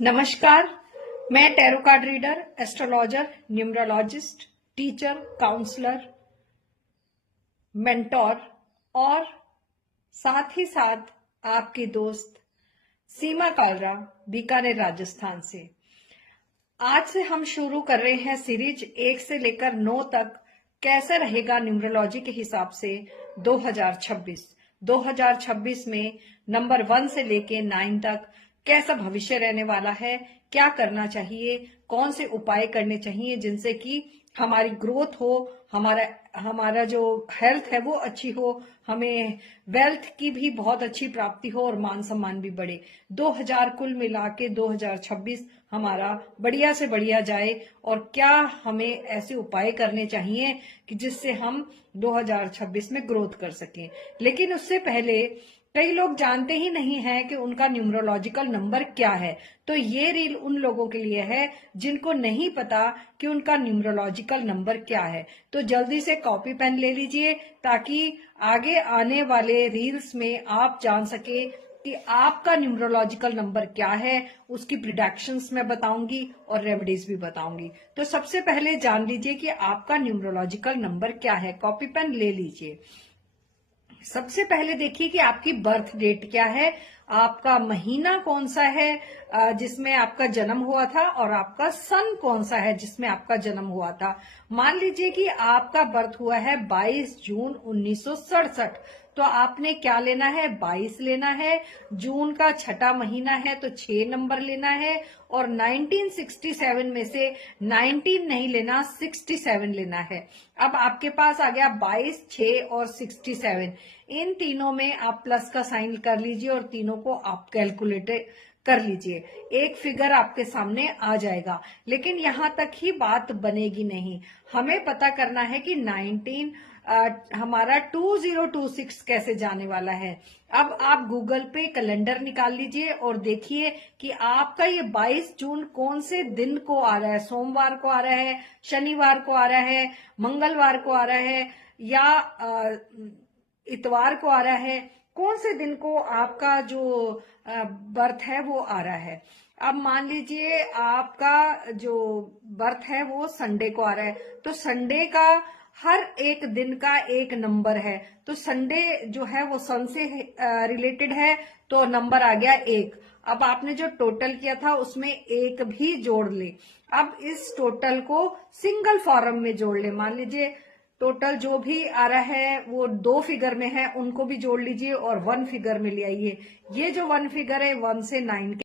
नमस्कार। मैं tarot card reader, astrologer, numerologist, teacher, counsellor, mentor और साथ ही साथ आपकी दोस्त सीमा कालरा, बीकानेर, राजस्थान से। आज से हम शुरू कर रहे हैं सीरीज 1 से लेकर 9 तक कैसा रहेगा न्यूमरोलॉजी के हिसाब से 2026 में नंबर 1 से लेके 9 तक कैसा भविष्य रहने वाला है, क्या करना चाहिए, कौन से उपाय करने चाहिए जिनसे कि हमारी ग्रोथ हो, हमारा जो हेल्थ है वो अच्छी हो, हमें वेल्थ की भी बहुत अच्छी प्राप्ति हो और मान सम्मान भी बढ़े। 2000 कुल मिला के 2026 हमारा बढ़िया से बढ़िया जाए और क्या हमें ऐसे उपाय करने चाहिए कि जिससे हम 2026 में ग्रोथ कर सकें। लेकिन उससे पहले कई लोग जानते ही नहीं हैं कि उनका न्यूमरोलॉजिकल नंबर क्या है, तो ये रील उन लोगों के लिए है जिनको नहीं पता कि उनका न्यूमरोलॉजिकल नंबर क्या है। तो जल्दी से कॉपी पेन ले लीजिए ताकि आगे आने वाले रील्स में आप जान सके कि आपका न्यूमरोलॉजिकल नंबर क्या है। उसकी प्रिडिक्शंस मैं बताऊंगी और रेमेडीज भी बताऊंगी। तो सबसे पहले जान लीजिए कि आपका न्यूमरोलॉजिकल नंबर क्या है। कॉपी पेन ले लीजिए। सबसे पहले देखिए कि आपकी बर्थ डेट क्या है, आपका महीना कौन सा है जिसमें आपका जन्म हुआ था और आपका सन कौन सा है जिसमें आपका जन्म हुआ था। मान लीजिए कि आपका बर्थ हुआ है 22 जून 1967, तो आपने क्या लेना है, 22 लेना है। जून का छठा महीना है तो 6 नंबर लेना है और 1967 में से 19 नहीं लेना, 67 लेना है। अब आपके पास आ गया 22, 6 और 67। इन तीनों में आप प्लस का साइन कर लीजिए और तीनों को आप कैलकुलेट कर लीजिए। एक फिगर आपके सामने आ जाएगा। लेकिन यहां तक ही बात बनेगी नहीं, हमें पता करना है कि 19 हमारा 2026 कैसे जाने वाला है। अब आप गूगल पे कैलेंडर निकाल लीजिए और देखिए कि आपका ये 22 जून कौन से दिन को आ रहा है। सोमवार को आ रहा है, शनिवार को आ रहा है, मंगलवार को आ रहा है या इतवार को आ रहा है। कौन से दिन को आपका जो बर्थ है वो आ रहा है। अब मान लीजिए आपका जो बर्थ है वो संडे को आ रहा है, तो संडे का हर एक दिन का एक नंबर है। तो संडे जो है वो सन से रिलेटेड है, तो नंबर आ गया 1। अब आपने जो टोटल किया था उसमें 1 भी जोड़ ले। अब इस टोटल को सिंगल फॉर्म में जोड़ ले। मान लीजिए टोटल जो भी आ रहा है वो 2 फिगर में है, उनको भी जोड़ लीजिए और 1 फिगर में ले आइए। ये जो 1 फिगर है 1 से 9